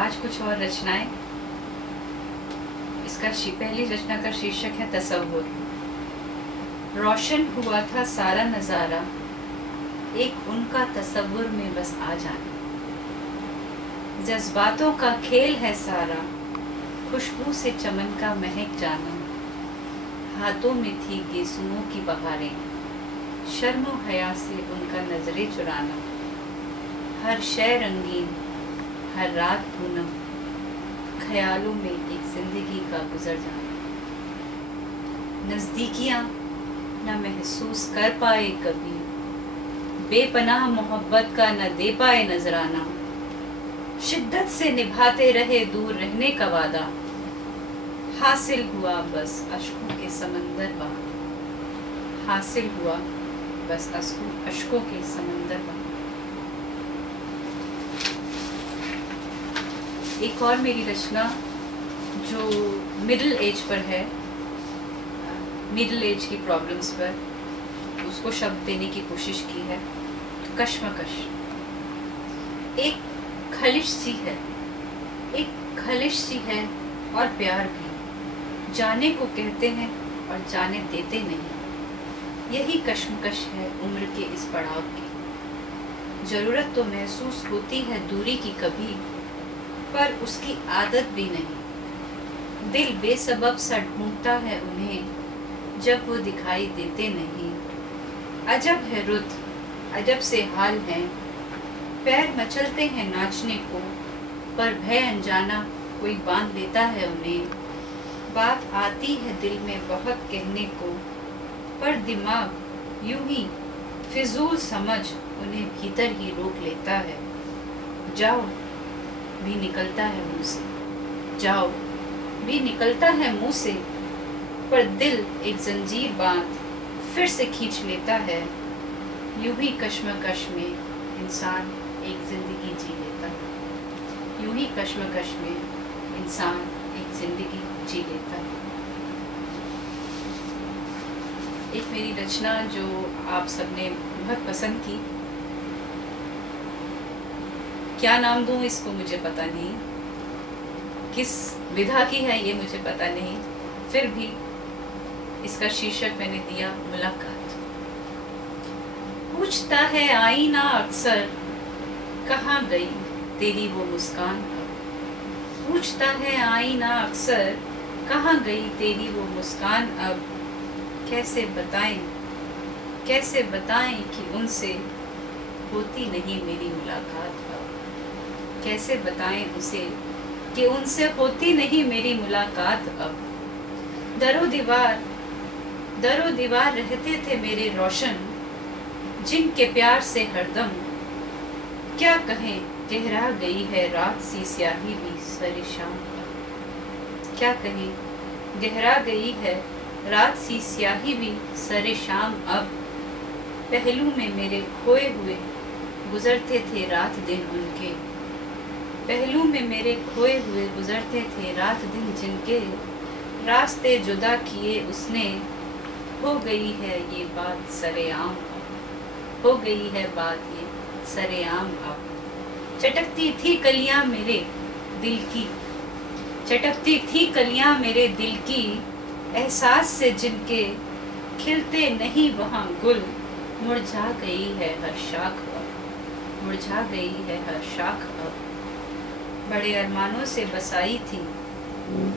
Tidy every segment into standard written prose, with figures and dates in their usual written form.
आज कुछ और रचनाएं। इसका पहली रचना का शीर्षक है तसव्वुर। रोशन हुआ था सारा नज़ारा, एक उनका तसव्वुर में बस आ जाना। जज्बातों का खेल है सारा, खुशबू से चमन का महक जाना। हाथों में थी गेसुओं की बहारें, शर्म हया से उनका नजरें चुराना। हर शय रंगीन, हर रात पूनम, ख्यालों में एक जिंदगी का गुजर जाना। नजदीकियां न महसूस कर पाए कभी, बेपनाह मोहब्बत का न दे पाए नजराना। शिद्दत से निभाते रहे दूर रहने का वादा, हासिल हुआ बस अश्कों के समंदर बहा। हासिल हुआ बस अश्कों के समंदर बहा। एक और मेरी रचना जो मिडिल एज पर है, मिडिल एज की प्रॉब्लम्स पर, उसको शब्द देने की कोशिश की है। कश्मकश एक खलिश सी है, एक खलिश सी है और प्यार भी। जाने को कहते हैं और जाने देते नहीं। यही कश्मकश है उम्र के इस पड़ाव की। जरूरत तो महसूस होती है दूरी की कभी, पर उसकी आदत भी नहीं। दिल बेसबब सा ढूंढता है उन्हें, जब वो दिखाई देते नहीं। अजब है रुत, अजब से हाल है, पैर मचलते हैं नाचने को, पर भय अनजाना कोई बांध लेता है उन्हें। बात आती है दिल में बहुत कहने को, पर दिमाग यूं ही फिजूल समझ उन्हें भीतर ही रोक लेता है। जाओ भी निकलता है मुंह से, जाओ भी निकलता है मुंह से, पर दिल एक जंजीर बांध फिर से खींच लेता है। यूं ही कश्मकश में इंसान एक जिंदगी जी लेता है। यूं ही कश्मकश में इंसान एक जिंदगी जी लेता है। एक मेरी रचना जो आप सबने बहुत पसंद की, क्या नाम दूं इसको मुझे पता नहीं, किस विधा की है ये मुझे पता नहीं, फिर भी इसका शीर्षक मैंने दिया मुलाकात। पूछता है आईना अक्सर, कहाँ गई तेरी वो मुस्कान अब। पूछता है आईना अक्सर, कहाँ गई तेरी वो मुस्कान अब। कैसे बताएं कि उनसे होती नहीं मेरी मुलाकात अब। कैसे बताएं उसे कि उनसे होती नहीं मेरी मुलाकात अब। दरो दीवार रहते थे मेरे रोशन, जिनके प्यार से हरदम क्या कहें गहरा गई है रात सी स्याही भी सरे शाम अब। क्या कहें गहरा गई है रात सी स्याही भी सरे शाम अब। पहलू में मेरे खोए हुए गुजरते थे रात दिन उनके। पहलू में मेरे खोए हुए गुजरते थे रात दिन जिनके। रास्ते जुदा किए उसने, हो गई है ये बात सरेआम अब। हो गई है बात ये सरेआम अब। चटकती थी कलियां मेरे दिल की, चटकती थी कलियां मेरे दिल की, एहसास से जिनके खिलते नहीं वहाँ गुल। मुरझा गई है हर शाख अब। मुरझा गई है हर शाख अब। बड़े अरमानों से बसाई थी,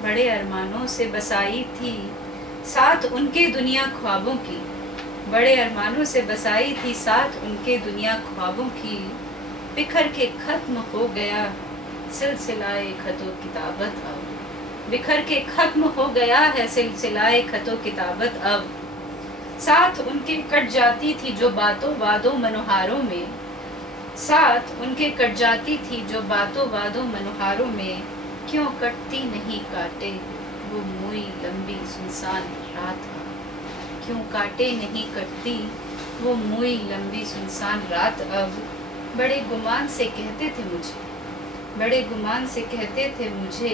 बड़े अरमानों से बसाई थी साथ उनके दुनिया ख्वाबों की। बड़े अरमानों से बसाई थी साथ उनके दुनिया ख्वाबों की। बिखर के खत्म हो गया सिलसिलाए खतो किताबत अब। बिखर के खत्म हो गया है सिलसिलाए खतो किताबत अब। साथ उनके कट जाती थी जो बातों वादों मनोहारों में। साथ उनके कट जाती थी जो बातों वादों मनोहारों में। क्यों कटती नहीं काटे वो मुई लंबी सुनसान रात अब। क्यों काटे नहीं कटती वो मुई लंबी सुनसान रात अब। बड़े गुमान से कहते थे मुझे, बड़े गुमान से कहते थे मुझे,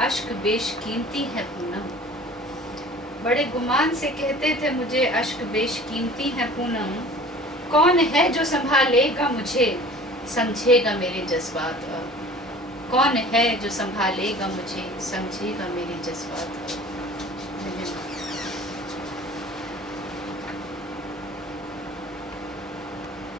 अश्क बेशकीमती है पूनम। बड़े गुमान से कहते थे मुझे, अश्क बेशकीमती है पूनम। कौन है जो संभालेगा मुझे, समझेगा मेरे जज्बात अब। कौन है जो संभालेगा मुझे, समझेगा मेरे जज्बात को।